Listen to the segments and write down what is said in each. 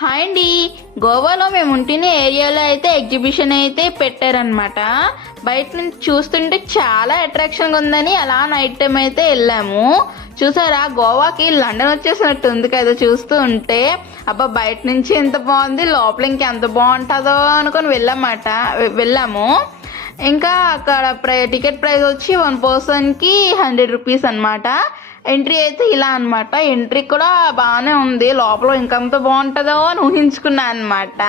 Hi అండి. గోవాలో మేము ఉంటున్న ఏరియాలో అయితే ఎగ్జిబిషన్ అయితే పెట్టారనమాట. బయట నుంచి చూస్తుంటే చాలా అట్రాక్షన్గా ఉందని అలా నైట్ టైం అయితే వెళ్ళాము. చూసారా, గోవాకి లండన్ వచ్చేసినట్టు ఉంది కదా చూస్తూ ఉంటే. అబ్బా, బయట నుంచి ఎంత బాగుంది, లోపల ఇంకెంత బాగుంటుందో అనుకొని వెళ్ళాము. ఇంకా అక్కడ టికెట్ ప్రైస్ వచ్చి 1 పర్సన్కి 100 రూపీస్ అనమాట. ఎంట్రీ అయితే ఇలా అనమాట. ఎంట్రీ కూడా బాగానే ఉంది. లోపల ఇంకంత బాగుంటుందో అని ఊహించుకున్నా అనమాట.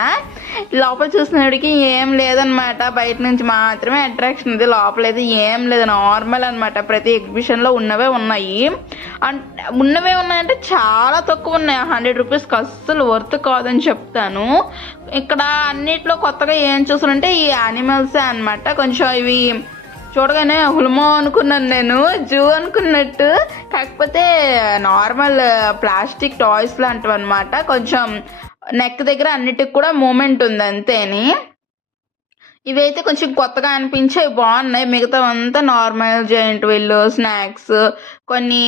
లోపల చూసినడికి ఏం లేదనమాట. బయట నుంచి మాత్రమే అట్రాక్షన్ ఉంది. లోపల అయితే ఏం లేదు, నార్మల్ అనమాట. ప్రతి ఎగ్జిబిషన్లో ఉన్నవే ఉన్నాయంటే చాలా తక్కువ ఉన్నాయి. 100 రూపీస్కి అస్సలు వర్త్ కాదని చెప్తాను. ఇక్కడ అన్నిట్లో కొత్తగా ఏం చూసానంటే ఈ యానిమల్సే అనమాట. కొంచెం ఇవి చూడగానే హుల్మో అనుకున్నాను, నేను జూ అనుకున్నట్టు. కాకపోతే నార్మల్ ప్లాస్టిక్ టాయ్స్ లాంటివి అనమాట. కొంచెం నెక్ దగ్గర అన్నిటికి కూడా మూమెంట్ ఉంది అంతేని. ఇవైతే కొంచెం కొత్తగా అనిపించాయి, బాగున్నాయి. మిగతావంతా నార్మల్ జైంట్ వీల్, స్నాక్స్, కొన్ని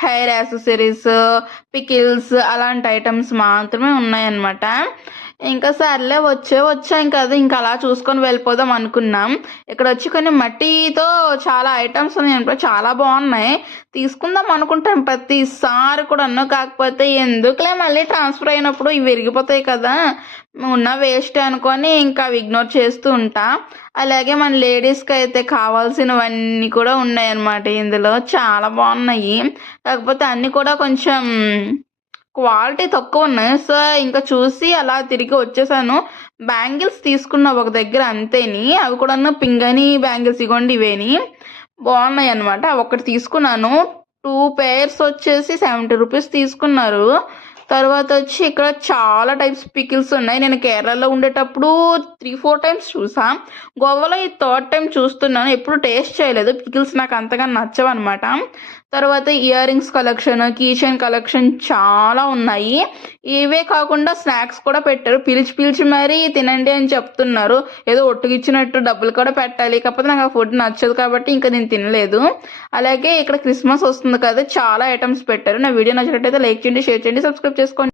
హెయిర్ యాక్సెసరీస్, పికిల్స్ అలాంటి ఐటమ్స్ మాత్రమే ఉన్నాయన్నమాట. ఇంకా సర్లే వచ్చాం కదా, ఇంకా అలా చూసుకొని వెళ్ళిపోదాం అనుకున్నాం. ఇక్కడ వచ్చి కొన్ని మట్టితో చాలా ఐటమ్స్ ఉన్నాయి, చాలా బాగున్నాయి. తీసుకుందాం అనుకుంటాం ప్రతిసారి కూడా. కాకపోతే ఎందుకులే, మళ్ళీ ట్రాన్స్ఫర్ అయినప్పుడు ఇవి విరిగిపోతాయి కదా, ఉన్న వేస్ట్ అనుకొని ఇంకా అవి ఇగ్నోర్ చేస్తూ ఉంటా. అలాగే మన లేడీస్కి అయితే కావాల్సినవన్నీ కూడా ఉన్నాయన్నమాట. ఇందులో చాలా బాగున్నాయి. కాకపోతే అన్నీ కూడా కొంచెం క్వాలిటీ తక్కువ ఉన్నాయి. సో ఇంకా చూసి అలా తిరిగి వచ్చేసాను. బ్యాంగిల్స్ తీసుకున్నా ఒక దగ్గర అంతేని. అవి కూడా పింగని బ్యాంగిల్స్, ఇగోండి ఇవేని బాగున్నాయి అనమాట. ఒకటి తీసుకున్నాను. 2 pairs వచ్చేసి 70 రూపీస్ తీసుకున్నారు. తర్వాత వచ్చి ఇక్కడ చాలా టైప్స్ పికిల్స్ ఉన్నాయి. నేను కేరళలో ఉండేటప్పుడు 3-4 టైమ్స్ చూసా. గోవాలో ఈ 3rd టైం చూస్తున్నాను. ఎప్పుడు టేస్ట్ చేయలేదు. పికిల్స్ నాకు అంతగా నచ్చవు అనమాట. తర్వాత earrings collection, key chain collection చాలా ఉన్నాయి. ఇవే కాకుండా స్నాక్స్ కూడా పెట్టారు. పిలిచి మరీ తినండి అని చెప్తున్నారు. ఏదో ఒట్టుగిచ్చినట్టు డబ్బులు కూడా పెట్టాలి. కాకపోతే నాకు ఆ ఫుడ్ నచ్చదు కాబట్టి ఇంకా నేను తినలేదు. అలాగే ఇక్కడ క్రిస్మస్ వస్తుంది కదా, చాలా ఐటమ్స్ పెట్టారు. నా వీడియో నచ్చినట్టయితే లైక్ చేయండి, షేర్ చేయండి, సబ్స్క్రైబ్ చేసుకోండి.